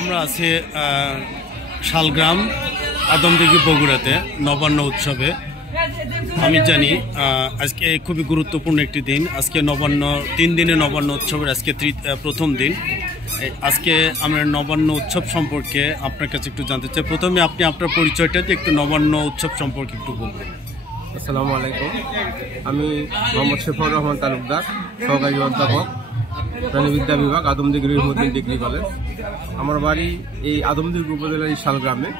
আমরা আছি শালগ্রাম আদমদিঘি বগুড়াতে নবান্ন উৎসবে। আমি জানি আজকে খুবই গুরুত্বপূর্ণ একটি দিন। আজকে নবান্ন 3 দিনের নবান্ন উৎসবের আজকে প্রথম দিন। আজকে আমরা নবান্ন উৎসব সম্পর্কে আপনার কাছে একটু জানতে চাই। প্রথমে আপনি আপনার পরিচয়টা একটু নবান্ন উৎসব সম্পর্কে একটু বলবেন। আসসালামু আলাইকুম, আমি মোহাম্মদ শফিউর রহমান তালুকদার, সহকারী অধ্যাপক, প্রাণীবিদ্যা বিভাগ, আদমদিঘি রহিমউদ্দিন ডিগ্রি কলেজ। আমার বাড়ি এই আদমদিঘি উপজেলার এই শালগ্রামে।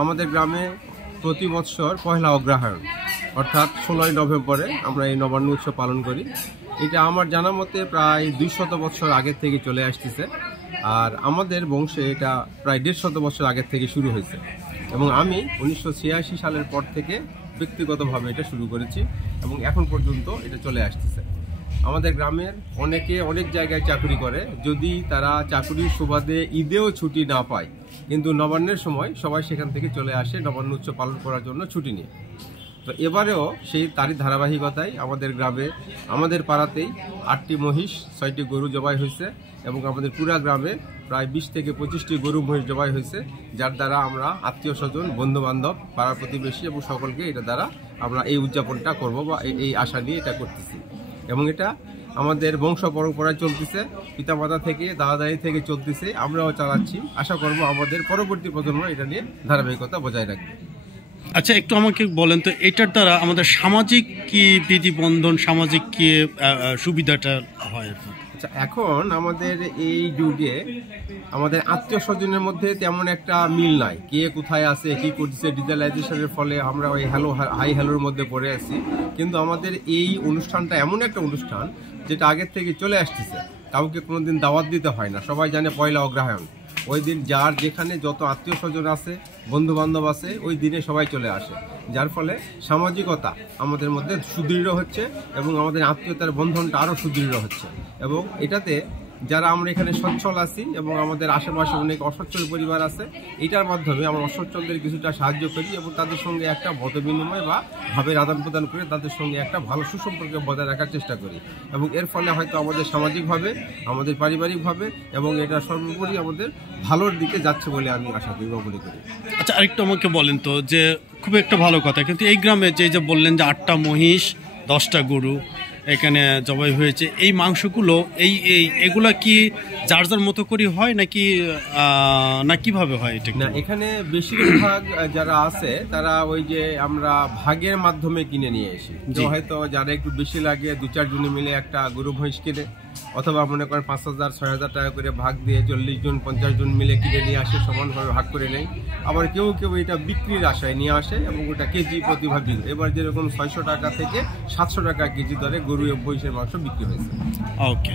আমাদের গ্রামে প্রতি বৎসর পহেলা অগ্রহায়ণ অর্থাৎ 16ই নভেম্বরে আমরা এই নবান্ন উৎসব পালন করি। এটা আমার জানা মতে প্রায় 200 বছর আগের থেকে চলে আসতেছে, আর আমাদের বংশে এটা প্রায় 150 বছর আগের থেকে শুরু হয়েছে এবং আমি 1986 সালের পর থেকে ব্যক্তিগতভাবে এটা শুরু করেছি এবং এখন পর্যন্ত এটা চলে আসতেছে। আমাদের গ্রামের অনেকে অনেক জায়গায় চাকরি করে, যদি তারা চাকরির সুবাদে ঈদেও ছুটি না পায়, কিন্তু নবান্নের সময় সবাই সেখান থেকে চলে আসে নবান্ন উৎসব পালন করার জন্য ছুটি নিয়ে। তো এবারেও তারই ধারাবাহিকতায় আমাদের গ্রামে, আমাদের পাড়াতেই 8টি মহিষ, 6টি গরু জবাই হয়েছে এবং আমাদের পুরা গ্রামে প্রায় 20 থেকে 25টি গরু মহিষ জবাই হয়েছে, যার দ্বারা আমরা আত্মীয় স্বজন, বন্ধু বান্ধব, পাড়া প্রতিবেশী এবং সকলকে এটা দ্বারা আমরা এই উদযাপনটা করব বা এই আশা নিয়ে এটা করতেছি। এবং এটা আমাদের বংশ পরম্পরায় চলতেছে, পিতামাতা থেকে, দাদা দাদি থেকে চলতেছে, আমরাও চালাচ্ছি। আশা করব আমাদের পরবর্তী প্রজন্ম এটা নিয়ে ধারাবাহিকতা বজায় রাখবে। আচ্ছা, একটু আমাকে বলেন তো, এটার দ্বারা আমাদের সামাজিক কি বিধি বন্ধন, সামাজিক কি সুবিধাটা হয়? আচ্ছা, এখন আমাদের এই যুগে আমাদের আত্মীয় স্বজনের মধ্যে তেমন একটা মিল নাই, কে কোথায় আছে, কি করছে। ডিজিটালাইজেশনের ফলে আমরা ওই হাই হ্যালোর মধ্যে পড়ে আছি, কিন্তু আমাদের এই অনুষ্ঠানটা এমন একটা অনুষ্ঠান যেটা আগের থেকে চলে আসতেছে। কাউকে কোনোদিন দাওয়াত দিতে হয় না, সবাই জানে পয়লা অগ্রহায়ণ। ওই দিন যার যেখানে যত আত্মীয় স্বজন আছে, বন্ধু বান্ধব আছে, ওই দিনে সবাই চলে আসে, যার ফলে সামাজিকতা আমাদের মধ্যে সুদৃঢ় হচ্ছে এবং আমাদের আত্মীয়তার বন্ধনটা আরও সুদৃঢ় হচ্ছে। এবং এটাতে যারা আমরা এখানে সচ্ছল আছি এবং আমাদের আশেপাশে অনেক অসচ্ছল পরিবার আছে, এটার মাধ্যমে আমরা অসচ্ছলদের কিছুটা সাহায্য করি এবং তাদের সঙ্গে একটা মত বিনিময় বা ভাবের আদান প্রদান করে তাদের সঙ্গে একটা ভালো সুসম্পর্ক বজায় রাখার চেষ্টা করি। এবং এর ফলে হয়তো আমাদের সামাজিকভাবে, আমাদের পারিবারিকভাবে এবং এটা সর্বোপরি আমাদের ভালোর দিকে যাচ্ছে বলে আমি আশা করি বা মনে করি। আচ্ছা, আরেকটু আমাকে বলেন তো, যে খুব একটা ভালো কথা, কিন্তু এই গ্রামে যে বললেন যে 8টা মহিষ, 10টা গরু এখানে জবাই হয়েছে, এই মাংসগুলো এগুলা কি যার যার মতো করে হয় নাকি না কিভাবে হয়? এটা না, এখানে বেশিরভাগ যারা আছে তারা ওই যে আমরা ভাগের মাধ্যমে কিনে নিয়ে আসি। তো হয়তো যারা একটু বেশি লাগে 2-4 জন মিলে একটা গরু মহিষ কিনে, অথবা মনে করেন 5,000-6,000 টাকা করে ভাগ দিয়ে 40 জন 50 জন মিলে কিনে নিয়ে আসে, সমানভাবে ভাগ করে নেয়। আবার কেউ কেউ এটা বিক্রির আশায় নিয়ে আসে এবং ওটা কেজি প্রতি ভাগ বিক্রি। এবার যেরকম 600 টাকা থেকে 700 টাকা কেজি দরে গরু এবং মহিষের মাংস বিক্রি হয়েছে। ওকে,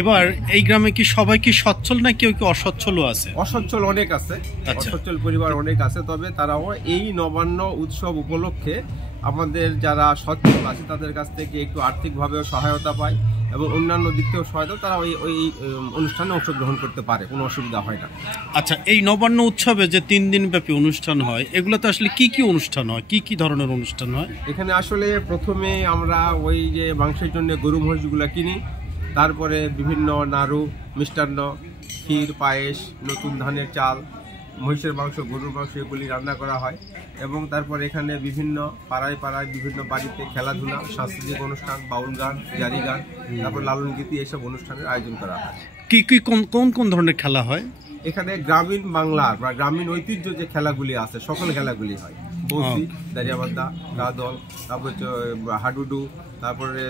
এবার এই গ্রামে কি সবাই কি সচ্ছল না কেউ কি অসচ্ছলও আছে? অসচ্ছল অনেক আছে, অসচ্ছল পরিবার অনেক আছে, তবে তারাও এই নবান্ন উৎসব উপলক্ষে আমাদের যারা সচ্ছল আছে তাদের কাছ থেকে একটু আর্থিকভাবেও সহায়তা পায় এবং অন্যান্য দিক থেকেও সহায়তা, তারা ওই অনুষ্ঠানে অংশগ্রহণ করতে পারে, কোনো অসুবিধা হয় না। আচ্ছা, এই নবান্ন উৎসবে যে 3 দিন ব্যাপী অনুষ্ঠান হয়, এগুলোতে আসলে কি কি অনুষ্ঠান হয়, কি কি ধরনের অনুষ্ঠান হয়? এখানে আসলে প্রথমে আমরা ওই যে মাংসের জন্য গরু মহিষগুলো কিনি, তারপরে বিভিন্ন নাড়ু, মিষ্টান্ন, ক্ষীর, পায়েস, নতুন ধানের চাল, মহিষের মাংস, গরুর মাংস এগুলি রান্না করা হয়। এবং তারপর এখানে বিভিন্ন পাড়ায় পাড়ায় বিভিন্ন বাড়িতে খেলাধুলা, সাংস্কৃতিক অনুষ্ঠান, বাউল গান, জারি গান, তারপর লালন গীতি, এইসব অনুষ্ঠানের আয়োজন করা হয়। কি কি কোন ধরনের খেলা হয় এখানে? গ্রামীণ বাংলার বা গ্রামীণ ঐতিহ্য যে খেলাগুলি আছে সকল খেলাগুলি হয়। বৌসি, দাঁড়িয়াবান্ধা, গাদল, তারপর হাডুডু, তারপরে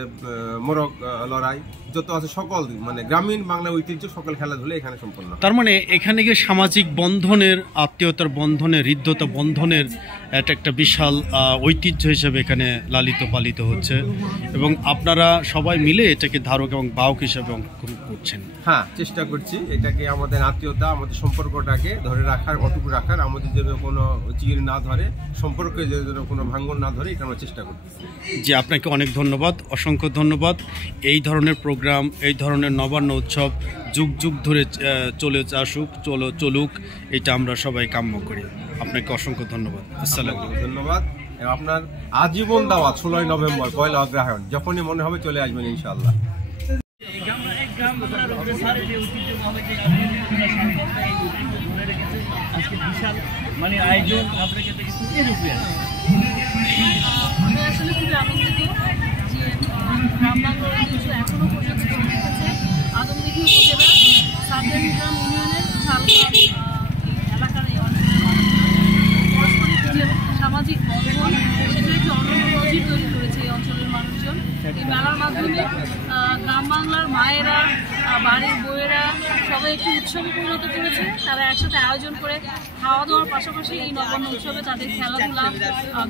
মোরগ লড়াই, যত আছে সকল মানে গ্রামীণ বাংলা ঐতিহ্য সকল খেলাধুলা এখানে সম্পন্ন। তার মানে এখানে গিয়ে সামাজিক বন্ধনের, আত্মীয়তার বন্ধনের, হৃদ্যতা বন্ধনের একটা বিশাল ঐতিহ্য হিসেবে এখানে লালিত পালিত হচ্ছে এবং আপনারা সবাই মিলে এটাকে ধারক এবং বাহক হিসেবে করছেন। হ্যাঁ, চেষ্টা করছি এটাকে আমাদের আত্মীয়তা, আমাদের সম্পর্কটাকে ধরে রাখার, অটুকু রাখার, আমাদের যেন কোনো চির না ধরে, সম্পর্কে যেন কোনো ভাঙ্গন না ধরে, এটা আমরা চেষ্টা করতেছি। জি, আপনাকে অনেক ধন্যবাদ, অসংখ্য ধন্যবাদ। এই ধরনের প্রোগ্রাম, এই ধরনের নবান্ন উৎসব যুগ যুগ ধরে চলুক, এটা আমরা সবাই কাম্য করি। আপনাকে অসংখ্য ধন্যবাদ। আসসালামু আলাইকুম। ধন্যবাদ। আপনার আজীবন দাওয়াত 16ই নভেম্বর পয়লা অগ্রহায়ণ, যখনই মনে হবে চলে আসবেন ইনশাআল্লাহ। আজকে বিশাল মানে আয়োজন আপনার কাছে কিন্তু এরূপে আছে। আমি আসলে খুবই আনন্দিত যে গ্রাম বাংলার ঐতিহ্য এখনো পর্যন্ত চলে রেখেছে। আদমদীঘি উপজেলা সাবগ্রাম ইউনিয়নের শালগ্রাম এলাকার এই অঞ্চলের পারস্পরিক যে সামাজিক বন্ধন সেটা একটি অনন্য নজির তৈরি করেছে এই অঞ্চলের মানুষজন। এই মেলার মাধ্যমে গ্রাম বাংলার মায়েরা, বাড়ির বউয়েরা সবাই একটি উৎসবে পরিণত করেছে। তারা একসাথে আয়োজন করে খাওয়া দাওয়ার পাশাপাশি এই নবান্ন উৎসবে তাদের খেলাধুলা,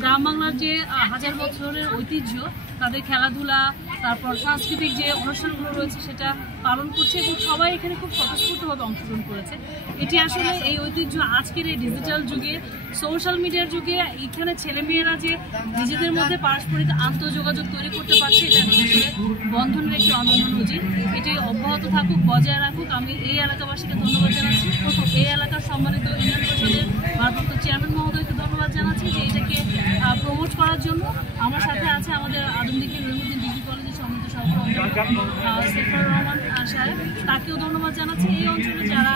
গ্রাম বাংলার যে হাজার বছরের ঐতিহ্য তাদের খেলাধুলা, তারপর সাংস্কৃতিক যে অনুষ্ঠানগুলো রয়েছে সেটা পালন করছে এবং সবাই এখানে খুব স্বতঃস্ফূর্তভাবে অংশগ্রহণ করেছে। এটি আসলে এই ঐতিহ্য আজকের এই ডিজিটাল যুগে, সোশ্যাল মিডিয়ার যুগে এখানে ছেলেমেয়েরা যে নিজেদের মধ্যে পারস্পরিক আন্তঃযোগাযোগ তৈরি করতে পারছে, এটা আসলে বন্ধনের একটি অনন্য নজির। এটি অব্যাহত থাকুক, বজায় রাখুক। আমি এই এলাকাবাসীকে ধন্যবাদ জানাচ্ছি। এই এলাকার সম্মানিত ইউনিয়ন পরিষদের ভারপ্রাপ্ত চেয়ারম্যান মহোদয়কে ধন্যবাদ জানাচ্ছি যে এটাকে প্রমোট করার জন্য। আমার সাথে আছে আমাদের আদমদীঘি রহিমউদ্দিন ডিগ্রি কলেজের সম্মানিত সভাপতি সেফর রহমান সাহেব, তাকেও ধন্যবাদ জানাচ্ছি। এই অঞ্চলে যারা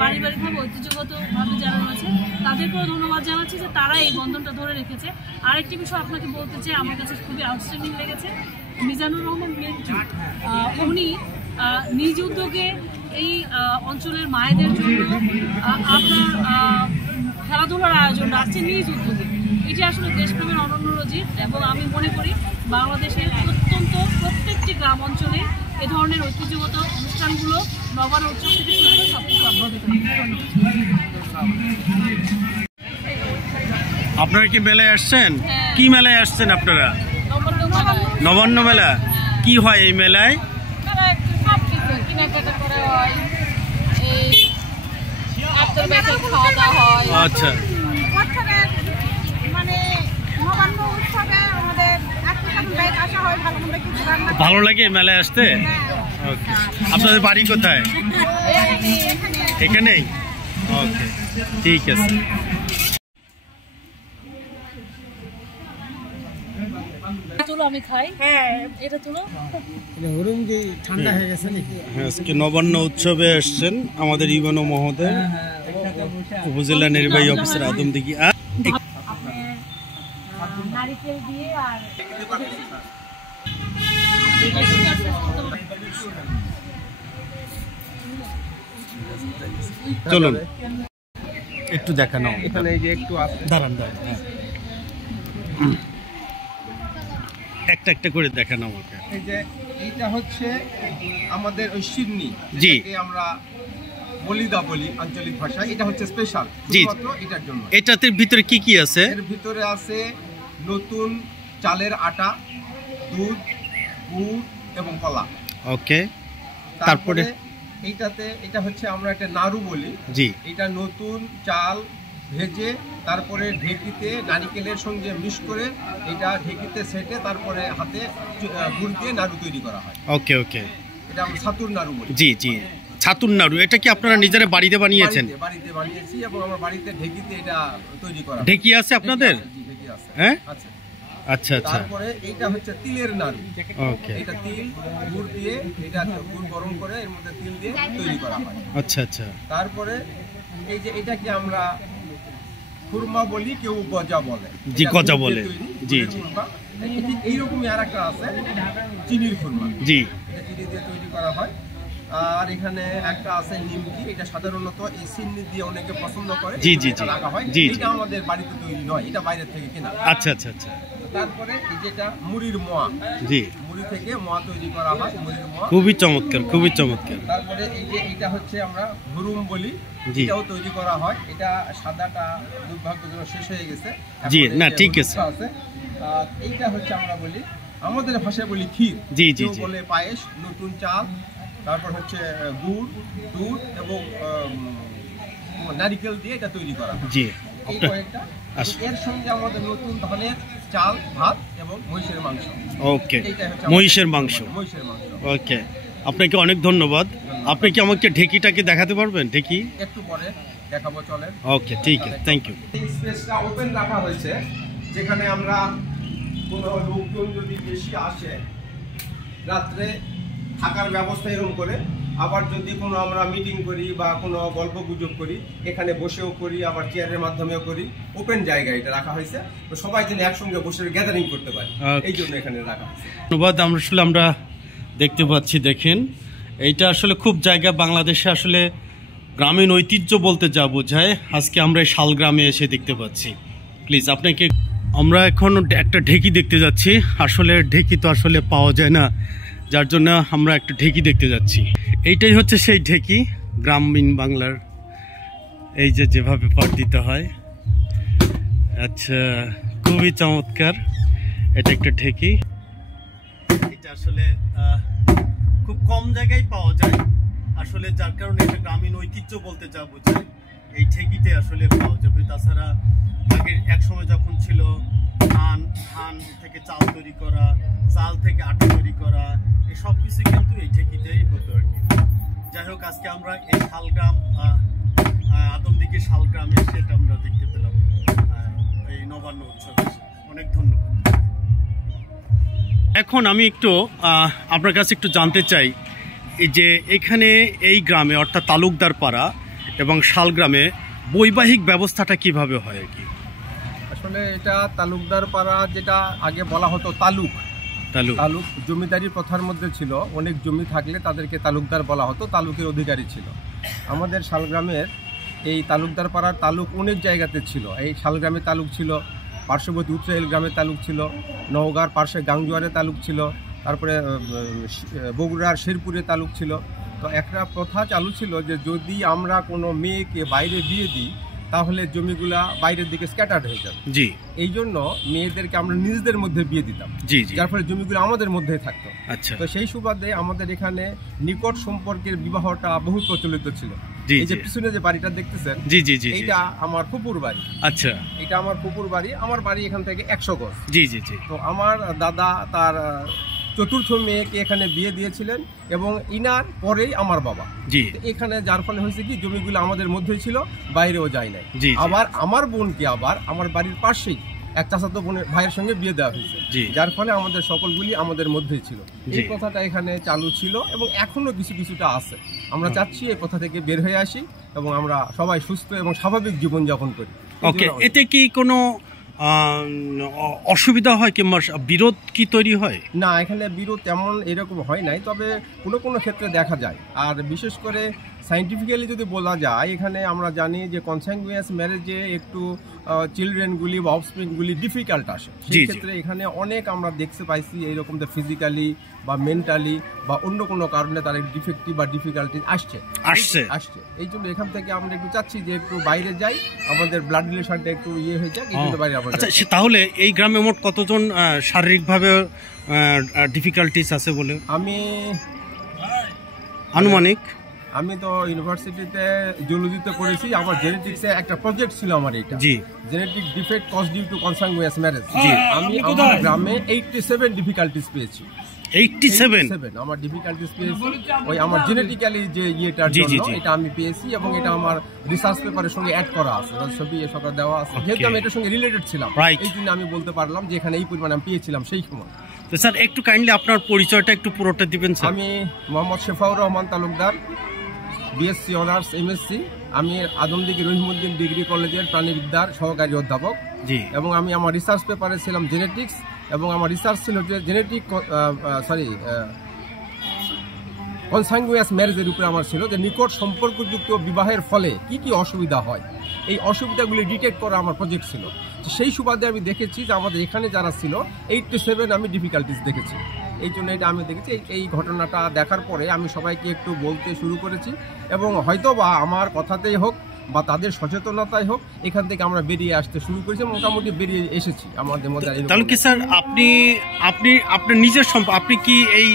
পারিবারিকভাবে ঐতিহ্যগতভাবে যারা রয়েছে তাদেরকেও ধন্যবাদ জানাচ্ছি যে তারা এই বন্ধনটা ধরে রেখেছে। আরেকটি বিষয় আপনাকে বলতে চাই, আমার কাছে খুবই আউটস্ট্যান্ডিং লেগেছে। মিজানুর রহমান মিন্টু উনি নিজ উদ্যোগে এই অঞ্চলের মায়েদের জন্য আপনার খেলাধুলার আয়োজন রাখছে নিজ উদ্যোগে। এটি আসলে দেশপ্রেমের অনন্য নজির এবং আমি মনে করি বাংলাদেশের প্রত্যেকটি গ্রাম অঞ্চলে এ ধরনের ঐতিহ্যগত অনুষ্ঠানগুলো নবান্ন উৎসব থেকে শুরু করে সবকিছু অব্যাহত থাকবে। আপনারা কি মেলায় আসছেন? কি মেলায় আসছেন আপনারা? নবান্ন মেলা। কি হয় এই মেলায়? আচ্ছা, ভালো লাগে মেলায় আসতে? আপনাদের বাড়ি কোথায়? এখানেই? ওকে, ঠিক আছে। আমি খাই, এটা তুলো। ঠান্ডা হয়ে গেছে নাকি? আজকে নবান্ন উৎসবে আসছেন আমাদের ইউএনও মহোদয়, উপজেলা নির্বাহী অফিসার আদমদীঘি। নারিকেল দিয়ে আর চলুন একটু দেখানো। এখানে এই যে একটু আছে, দাঁড়ান দাঁড়ান, একটা একটা করে দেখানো আমাকে। এই যে এইটা হচ্ছে আমাদের ওই সিডনি, জি, আমরা বলিদা বলি আঞ্চলিক ভাষায়। এটা হচ্ছে স্পেশাল শুধুমাত্র এটার জন্য। এটাতে ভিতরে কি কি আছে? এর ভিতরে আছে নতুন চালের আটা, দুধ, গুড় এবং কলা। ওকে, তারপরে এইটাতে এটা হচ্ছে আমরা একটা নাড়ু বলি। জি, এটা নতুন চাল ভেজে তারপরে ঢেকিতে নারিকেলের সঙ্গে মিক্স করে এটা ঢেকিতে সেটে তারপরে হাতে গুড় দিয়ে নাড়ু তৈরি করা হয়। ওকে ওকে, এটা আমরা ছাতুর নাড়ু বলি। জি জি, ছাতুর নাড়ু। এটা কি আপনারা নিজেরা বাড়িতে বানিয়েছেন? বাড়িতে বানিয়েছি এবং আমার বাড়িতে ঢেকিতে এটা তৈরি করা। ঢেকি আছে আপনাদের? ঢেকি আছে, হ্যাঁ, আচ্ছা আচ্ছা আচ্ছা। তারপরে এইটা হচ্ছে তিলের নাড়ু। ওকে, এটা তিল গুড় দিয়ে, এটা গুড় গরম করে এর মধ্যে তিল দিয়ে তৈরি করা হয়। আচ্ছা আচ্ছা। তারপরে এই যে এটাকে আমরা খুরমা বলি, কেউ গজা বলে। জি, গজা বলে, জি জি। এইরকমই আর একটা আছে চিনির খুরমা, জি, এটা চিনি দিয়ে তৈরি করা হয়। আর এখানে একটা আছে নিমকি, এটা সাধারণত এই চিনি দিয়ে অনেকে পছন্দ করে, জি জি জি, রাখা হয়। জি, এটা আমাদের বাড়িতে তৈরি নয়, এটা বাইরে থেকে কেনা। আচ্ছা আচ্ছা আচ্ছা। তারপরে এই যেটা মুড়ির মোয়া, জি, মুড়ি থেকে মোয়া তৈরি করা হয়, মুড়ির মোয়া। খুবই চমৎকার, খুবই চমৎকার। তারপরে এই যে এটা হচ্ছে আমরা হুরুম বলি, জি, এটাও তৈরি করা হয়। এটা সাদাটা দুর্ভাগ্যজনক শেষ হয়ে গেছে। জি, না ঠিক আছে। আর এইটা হচ্ছে আমরা বলি, আমাদের ভাষায় বলি ক্ষীর, জি জি জি, বলে পায়েস, নতুন চাল, তারপর হচ্ছে গুড়, দুধ এবং নারিকেল দিয়ে এটা তৈরি করা হয়। জি, এই কয়েকটা। এর সঙ্গে আমাদের নতুন ধানের চাল, ভাত এবং মহিষের মাংস। ওকে, মহিষের মাংস। মহিষের মাংস। ওকে, আপনাকে অনেক ধন্যবাদ। আপনি কি আমাকে ঢেকিটাকে দেখাতে পারবেন? ঢেকি একটু পরে দেখাবো, চলেন। ওকে, ঠিক আছে, থ্যাংক ইউ। এই স্পেসটা ওপেন রাখা হয়েছে, যেখানে আমরা কোনো লোকজন যদি বেশি আসে রাত্রে থাকার ব্যবস্থা এরকম করে আবার যদি কোনো আমরা মিটিং করি বা কোনো গল্প গুজব করি এখানে বসেও করি, আবার চেয়ারের মাধ্যমেও করি। ওপেন জায়গায় এটা রাখা হয়েছে, তো সবাই যেন একসঙ্গে বসে গ্যাদারিং করতে পারে, এই জন্য এখানে রাখা হয়েছে। ধন্যবাদ। আমরা দেখতে পাচ্ছি, দেখেন এইটা আসলে খুব জায়গা বাংলাদেশে আসলে গ্রামীণ ঐতিহ্য বলতে যা বোঝায়, আজকে আমরা এই শালগ্রামে এসে দেখতে পাচ্ছি। প্লিজ আপনাকে, আমরা এখন একটা ঢেকি দেখতে যাচ্ছি। আসলে ঢেকি তো আসলে পাওয়া যায় না, যার জন্য আমরা একটা ঢেকি দেখতে যাচ্ছি। এইটাই হচ্ছে সেই ঢেকি, গ্রামীণ বাংলার এই যে যেভাবে পাট দিতে হয়। আচ্ছা, খুবই চমৎকার। এটা একটা ঢেকি, এটা আসলে খুব কম জায়গায় পাওয়া যায় আসলে, যার কারণে এটা গ্রামীণ ঐতিহ্য বলতে যা বোঝায় এই ঢেকিতে আসলে পাওয়া যাবে। তাছাড়া আগের এক সময় যখন ছিল ধান থেকে চাল তৈরি করা, চাল থেকে আটা তৈরি করা, এই সব কিছু কিন্তু এই ঢেকিতেই হতো আর কি। যাই হোক, আজকে আমরা এই শালগ্রাম, আদমদিঘির শালগ্রামে সেটা আমরা দেখতে পেলাম এই নবান্ন উৎসব। অনেক ধন্যবাদ। এখন আমি একটু আপনার কাছে একটু জানতে চাই, এই যে এখানে এই গ্রামে অর্থাৎ তালুকদার পাড়া এবং শালগ্রামে বৈবাহিক ব্যবস্থাটা কিভাবে হয় আর কি? আসলে এটা তালুকদার পাড়া, যেটা আগে বলা হতো তালুক জমিদারি প্রথার মধ্যে ছিল। অনেক জমি থাকলে তাদেরকে তালুকদার বলা হতো, তালুকের অধিকারী ছিল। আমাদের শালগ্রামের এই তালুকদার পাড়ার তালুক অনেক জায়গাতে ছিল। এই শালগ্রামে তালুক ছিল, পার্শ্ববর্তী উত্তরাইল গ্রামে তালুক ছিল, নওগাঁর পার্শ্বে গাংজুয়ারে তালুক ছিল, তারপরে বগুড়ার শেরপুরে তালুক ছিল। তো একটা প্রথা চালু ছিল যে যদি আমরা কোনো মেয়েকে বাইরে বিয়ে দিই তাহলে জমিগুলা বাইরের দিকে স্ক্যাটার্ড হয়ে যাবে। জি, এই জন্য মেয়েদেরকে আমরা নিজেদের মধ্যে বিয়ে দিতাম, জি, যার ফলে জমিগুলো আমাদের মধ্যেই থাকতো। আচ্ছা, তো সেই সুবাদে আমাদের এখানে নিকট সম্পর্কের বিবাহটা বহু প্রচলিত ছিল। এই যে পিছনে যে বাড়িটা দেখতেছেন, জি জি জি, এটা আমার ফুপুর বাড়ি। আচ্ছা, এটা আমার ফুপুর বাড়ি। আমার বাড়ি এখান থেকে 100 গজ। জি জি জি। তো আমার দাদা তার চতুর্থ মেয়েকে এখানে বিয়ে দিয়েছিলেন এবং ইনার পরেই আমার বাবা। জি, এখানে যার ফলে হয়েছে কি জমিগুলো আমাদের মধ্যেই ছিল, বাইরেও যায় নাই। আবার আমার বোনকে আবার আমার বাড়ির পাশেই এক চাচাতো বোনের ভাইয়ের সঙ্গে বিয়ে দেওয়া হয়েছে, যার ফলে আমাদের সকলগুলি আমাদের মধ্যেই ছিল। এই কথাটা এখানে চালু ছিল এবং এখনো কিছুটা আছে। আমরা চাচ্ছি এই কথা থেকে বের হয়ে আসি এবং আমরা সবাই সুস্থ এবং স্বাভাবিক জীবনযাপন করি। ওকে, এতে কি কোনো অসুবিধা হয় কিংবা বিরোধ কি তৈরি হয়? না, এখানে বিরোধ তেমন এরকম হয় নাই, তবে কোনো ক্ষেত্রে দেখা যায়। আর বিশেষ করে সাইন্টিফিক্যালি যদি বলা যায়, এখানে আমরা জানি যে কনসাংগুইনাস ম্যারেজে একটু চিলড্রেনগুলি বা অফস্প্রিংগুলি ডিফিকাল্ট আসে। সেই ক্ষেত্রে এখানে অনেক আমরা দেখতে পাইছি এইরকম যে ফিজিক্যালি বা মেন্টালি বা অন্য কোনো কারণে তার ডিফেক্টিভ বা ডিফিকাল্টি আসছে। এই জন্য এখান থেকে আমরা একটু চাচ্ছি যে একটু বাইরে যাই, আমাদের ব্লাড রিলেশনটা একটু হয়ে যায়, এই জন্য বাইরে আমরা। আচ্ছা, তাহলে এই গ্রামে মোট কতজন শারীরিকভাবে ডিফিকাল্টিস আছে বলে আমি আনুমানিক? আমি তো ইউনিভার্সিটিতে জুলজিতে পড়েছি, আমার জেনেটিক্সে একটা প্রজেক্ট ছিল আমার, এটা genetic defect cause due to consanguineous marriage. আমি আমার গ্রামে 87 ডিফিকাল্টিস পেয়েছি। 87 আমার ডিফিকাল্টিস পেয়েছি, ওই আমার জেনেটিক্যালি যে ইয়েটার জন্য এটা আমি পেয়েছি এবং এটা আমার রিসার্চ পেপারের সঙ্গে অ্যাড করা আছে, ছবি সকাল দেওয়া আছে। যেহেতু আমি এটার সঙ্গে রিলেটেড ছিলাম, এই জন্য আমি বলতে পারলাম যে এখানে এই পরিমাণে আমি পেয়েছিলাম সেই সময়। তো স্যার, একটু কাইন্ডলি আপনার পরিচয়টা একটু পুরোটা দিবেন স্যার। আমি Mohammad Shefaur Rahman Talukdar, BSc honours MSc. আমি আদমদিঘি রহিমউদ্দিন ডিগ্রি কলেজের প্রাণীবিদ্যার সহকারী অধ্যাপক, এবং আমি আমার রিসার্চ পেপারে ছিলাম জেনেটিক্স, এবং আমার রিসার্চ ছিল যে কনসাংগুইনাস ম্যারেজের উপরে আমার ছিল, যে নিকট সম্পর্কযুক্ত বিবাহের ফলে কি কি অসুবিধা হয়, এই অসুবিধাগুলি ডিটেক্ট করা আমার প্রজেক্ট ছিল। সেই সুবাদে আমি দেখেছি যে আমাদের এখানে যারা ছিল 87 আমি ডিফিকাল্টিস দেখেছি। এই জন্য এটা আমি দেখেছি। এই ঘটনাটা দেখার পরে আমি সবাইকে একটু বলতে শুরু করেছি, এবং হয়তো বা আমার কথাতেই হোক বা তাদের সচেতনতাই হোক, এখান থেকে আমরা বেরিয়ে আসতে শুরু করেছি, মোটামুটি বেরিয়ে এসেছি আমাদের মধ্যে। তাহলে কি স্যার আপনি নিজের আপনি কি এই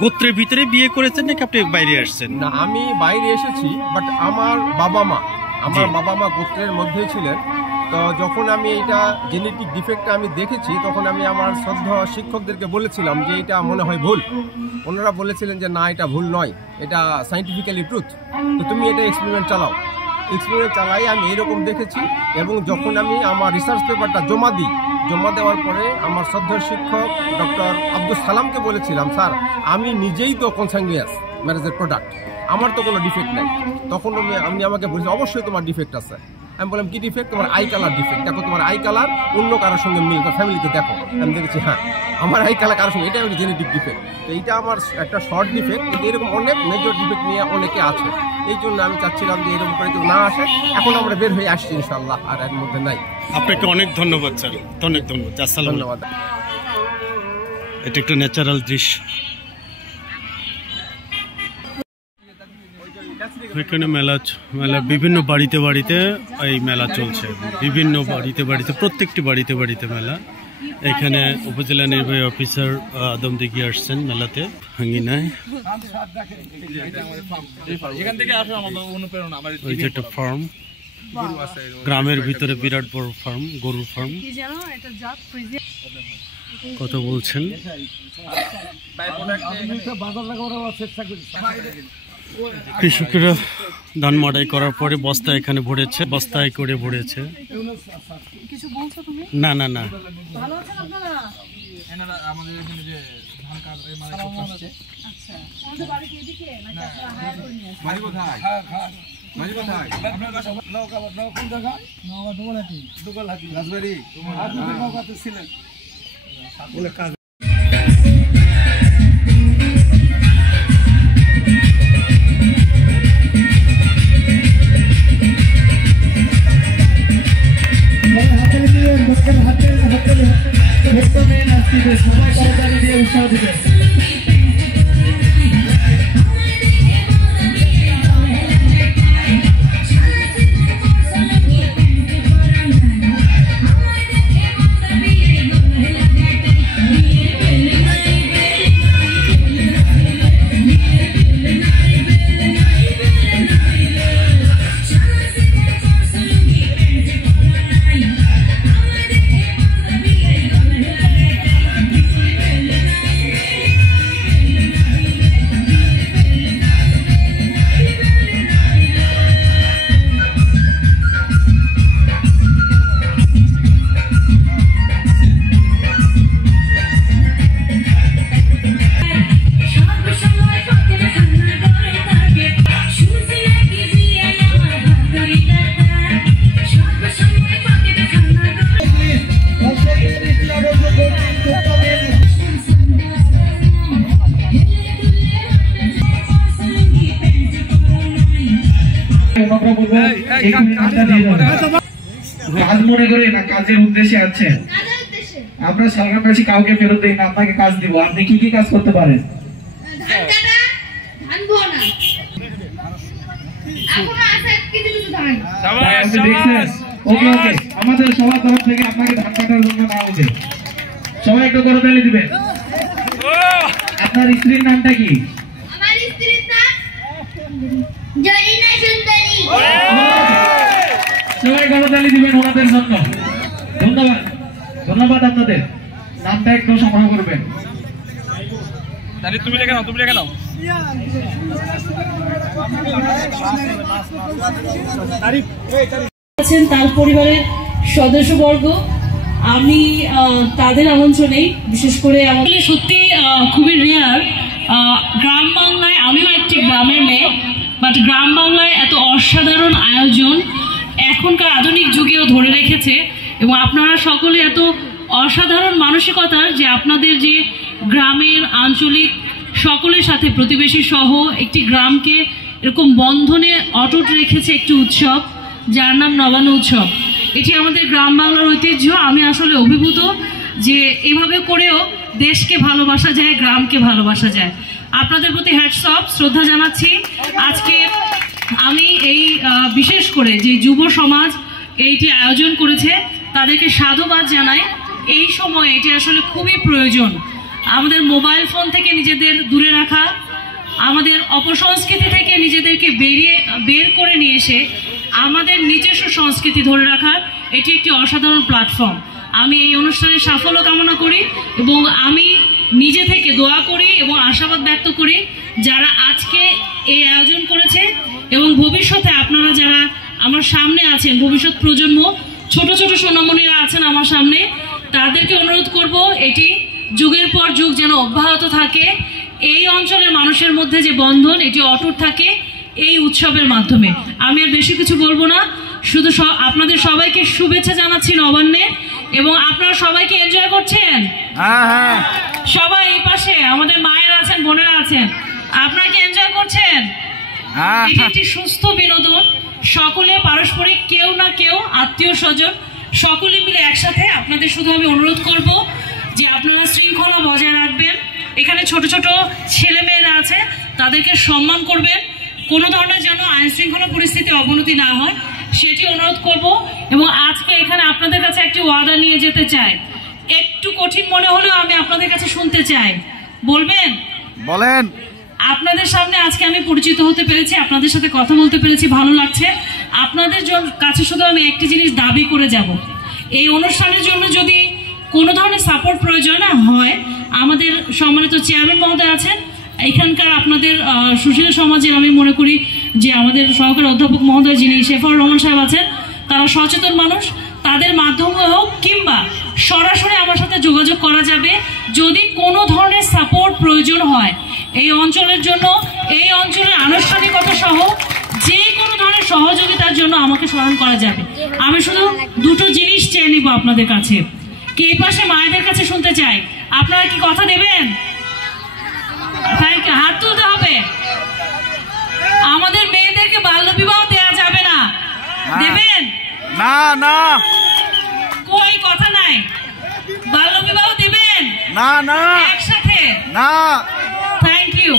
গোত্রের ভিতরে বিয়ে করেছেন নাকি আপনি বাইরে আসছেন? না, আমি বাইরে এসেছি, বাট আমার বাবা মা গোত্রের মধ্যেই ছিলেন। তো যখন আমি এইটা জেনেটিক ডিফেক্টটা আমি দেখেছি, তখন আমি আমার শ্রদ্ধেয় শিক্ষকদেরকে বলেছিলাম যে এটা মনে হয় ভুল। ওনারা বলেছিলেন যে না, এটা ভুল নয়, এটা সাইন্টিফিক্যালি ট্রুথ, তো তুমি এটা এক্সপেরিমেন্ট চালাও। এক্সপেরিমেন্ট চালাই আমি এরকম দেখেছি। এবং যখন আমি আমার রিসার্চ পেপারটা জমা দেওয়ার পরে আমার শ্রদ্ধেয় শিক্ষক ডক্টর আব্দুল সালামকে বলেছিলাম, স্যার আমি নিজেই তো কনসাংগুইনাস ম্যারেজের প্রোডাক্ট, আমার তো কোনো ডিফেক্ট নাই। তখন আপনি আমাকে বলছেন অবশ্যই তোমার ডিফেক্ট আছে। আমি বললাম কি ডিফেক্ট? তোমার আই কালার ডিফেক্ট, দেখো তোমার আই কালার অন্য কারোর সঙ্গে মিল, তো ফ্যামিলিতে দেখো। আমি দেখেছি হ্যাঁ আমার আই কালার কারোর সঙ্গে, এটা একটা জেনেটিক ডিফেক্ট। তো এইটা আমার একটা শর্ট ডিফেক্ট, কিন্তু এরকম অনেক মেজর ডিফেক্ট নিয়ে অনেকে আছে। এই জন্য আমি চাচ্ছিলাম যে এরকম করে কেউ না আসে। এখন আমরা বের হয়ে আসছি ইনশাল্লাহ, আর এর মধ্যে নাই। আপনাকে অনেক ধন্যবাদ স্যার, অনেক ধন্যবাদ। আসসালাম, ধন্যবাদ। এটা একটা ন্যাচারাল দৃশ্য। এখানে মেলা বিভিন্ন বাড়িতে বাড়িতে এই মেলা চলছে, বিভিন্ন বাড়িতে বাড়িতে, প্রত্যেকটি বাড়িতে বাড়িতে মেলা। এখানে উপজেলা নির্বাহী অফিসার আদমদিঘি আসছেন মেলাতে, ভাঙ্গিনায়। ওই যে একটা ফার্ম, গ্রামের ভিতরে বিরাট বড় ফার্ম, গরুর ফার্ম। কত বলছেন? কৃষকেরা ধান মাড়াই করার পরে বস্তা এখানে ভরেছে, বস্তায় করে ভরেছে। না না না, সবাই করতালি দিয়ে উৎসাহ দিবে। কাজ মনে করে না, কাজের উদ্দেশ্যে আছেন। আমরা সালগ্রামবাসী কাউকে ফেরত দেই না, আপনাকে কাজ দিব। আপনি কি কি কাজ করতে পারেন? আমাদের সবার তরফ থেকে আপনাকে ধান কাটার জন্য না হবে। সবাই একটু করতালি দিবেন। আপনার স্ত্রীর নামটা কি? আমার স্ত্রীর নাম জরিনা সুন্দরী। সবাই করতালি দিবেন ওনাদের জন্য। ধন্যবাদ, ধন্যবাদ আপনাদের। নামটা একটু সংগ্রহ করবেন। তুমি লেখা নাও, তুমি লেখা নাও। তার পরিবারের সদস্যবর্গ, আমি তাদের আমন্ত্রণেই বিশেষ করে আমাদের সত্যি খুবই রেয়ার। গ্রাম বাংলায়, আমিও একটি গ্রামের মেয়ে, বাট গ্রাম বাংলায় এত অসাধারণ আয়োজন এখনকার আধুনিক যুগেও ধরে রেখেছে। এবং আপনারা সকলে এত অসাধারণ মানসিকতার, যে আপনাদের যে গ্রামের আঞ্চলিক সকলের সাথে প্রতিবেশী সহ একটি গ্রামকে এরকম বন্ধনে অটুট রেখেছে একটি উৎসব, যার নাম নবান্ন উৎসব। এটি আমাদের গ্রাম বাংলার ঐতিহ্য। আমি আসলে অভিভূত যে এভাবে করেও দেশকে ভালোবাসা যায়, গ্রামকে ভালোবাসা যায়। আপনাদের প্রতি হ্যাটস অফ, শ্রদ্ধা জানাচ্ছি। আজকে আমি এই বিশেষ করে যে যুব সমাজ এইটি আয়োজন করেছে তাদেরকে সাধুবাদ জানাই। এই সময় এটি আসলে খুবই প্রয়োজন। আমাদের মোবাইল ফোন থেকে নিজেদের দূরে রাখা, আমাদের অপসংস্কৃতি থেকে নিজেদেরকে বের করে নিয়ে এসে আমাদের নিজস্ব সংস্কৃতি ধরে রাখার এটি একটি অসাধারণ প্ল্যাটফর্ম। আমি এই অনুষ্ঠানের সাফল্য কামনা করি এবং আমি নিজে থেকে দোয়া করি এবং আশাবাদ ব্যক্ত করি যারা আজকে এই আয়োজন করেছে এবং ভবিষ্যতে আপনারা যারা আমার সামনে আছেন, ভবিষ্যৎ প্রজন্ম, ছোট ছোট সোনামণিরা আছেন আমার সামনে, তাদেরকে অনুরোধ করব এটি যুগের পর যুগ যেন অব্যাহত থাকে। এই অঞ্চলের মানুষের মধ্যে যে বন্ধন, এটি অটুট থাকে। এই উৎসবের মাধ্যমে। আমি আর বেশি কিছু বলবো না, শুধু আপনাদের সবাইকে শুভেচ্ছা জানাচ্ছি নবান্নে, এবং আপনারা সবাইকে এনজয় করছেন। সবাই এই পাশে আমাদের মায়েরা আছেন, বোনেরা আছেন, আপনারা কি এনজয় করছেন? এটি একটি সুস্থ বিনোদন, সকলে পারস্পরিক, কেউ না কেউ আত্মীয় স্বজন সকলে মিলে একসাথে। আপনাদের শুধু আমি অনুরোধ করব যে আপনারা শৃঙ্খলা বজায় রাখবেন। এখানে ছোট ছোট ছেলেমেয়েরা আছে, তাদেরকে সম্মান করবেন, কোনো ধরনের যেন আইন শৃঙ্খলা পরিস্থিতি অবনতি না হয় সেটি অনুরোধ করব। এবং আজকে এখানে আপনাদের কাছে একটি ওয়াদা নিয়ে যেতে চাই, একটু কঠিন মনে হলেও আমি আপনাদের কাছে শুনতে চাই, বলবেন? বলেন। আপনাদের সামনে আজকে আমি পরিচিত হতে পেরেছি, আপনাদের সাথে কথা বলতে পেরেছি, ভালো লাগছে। আপনাদের কাছে শুধু আমি একটি জিনিস দাবি করে যাব, এই অনুষ্ঠানের জন্য যদি কোনো ধরনের সাপোর্ট প্রয়োজন হয়, আমাদের সম্মানিত চেয়ারম্যান মহোদয় আছেন এখানকার, আপনাদের সুশীল সমাজের আমি মনে করি যে আমাদের সহকারী অধ্যাপক মহোদয় যিনি শেফাউর রহমান সাহেব আছেন, তারা সচেতন মানুষ, তাদের মাধ্যমে হোক কিংবা সরাসরি আমার সাথে যোগাযোগ করা যাবে যদি কোনো ধরনের সাপোর্ট প্রয়োজন হয়। এই অঞ্চলের জন্য, এই অঞ্চলের আনুষ্ঠানিকতা সহ যে কোনো ধরনের সহযোগিতার জন্য আমাকে স্মরণ করা যাবে। আমি শুধু দুটো জিনিস চেয়ে নিব আপনাদের কাছে, কে পাশে মায়েদের কাছে শুনতে চাই, আপনারা কি কথা দেবেন? হাত তুলতে হবে। আমাদের মেয়েদেরকে বাল্যবিবাহ দেওয়া যাবে না, দেবেন? না না, কই কথা নাই, বাল্যবিবাহ দেবেন না না, একসাথে না। Thank you.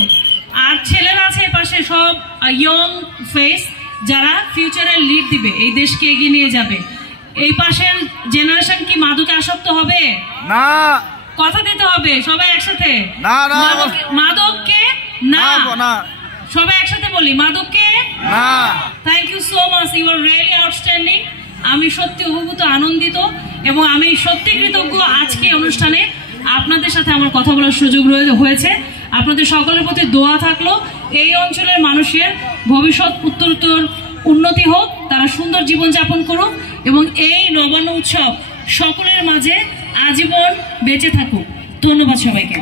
আর ছেলেরা আছে পাশে, সব ইয়ং ফেস যারা ফিউচারে লিড দিবে, এই দেশকে এগিয়ে নিয়ে যাবে। এই পাশের জেনারেশন কি মাদকে আসক্ত হবে? না। কথা দিতে হবে সবাই একসাথে, না না, মাদককে না, সবাই একসাথে বলি, মাদককে না। Thank you so much, you are really outstanding. আমি সত্যি অভিভূত, আনন্দিত, এবং আমি সত্যি কৃতজ্ঞ আজকে অনুষ্ঠানে আপনাদের সাথে আমার কথা বলার সুযোগ হয়েছে। আপনাদের সকলের প্রতি দোয়া থাকলো, এই অঞ্চলের মানুষের ভবিষ্যৎ উত্তরোত্তর উন্নতি হোক, তারা সুন্দর জীবনযাপন করুক, এবং এই নবান্ন উৎসব সকলের মাঝে আজীবন বেঁচে থাকুক। ধন্যবাদ সবাইকে।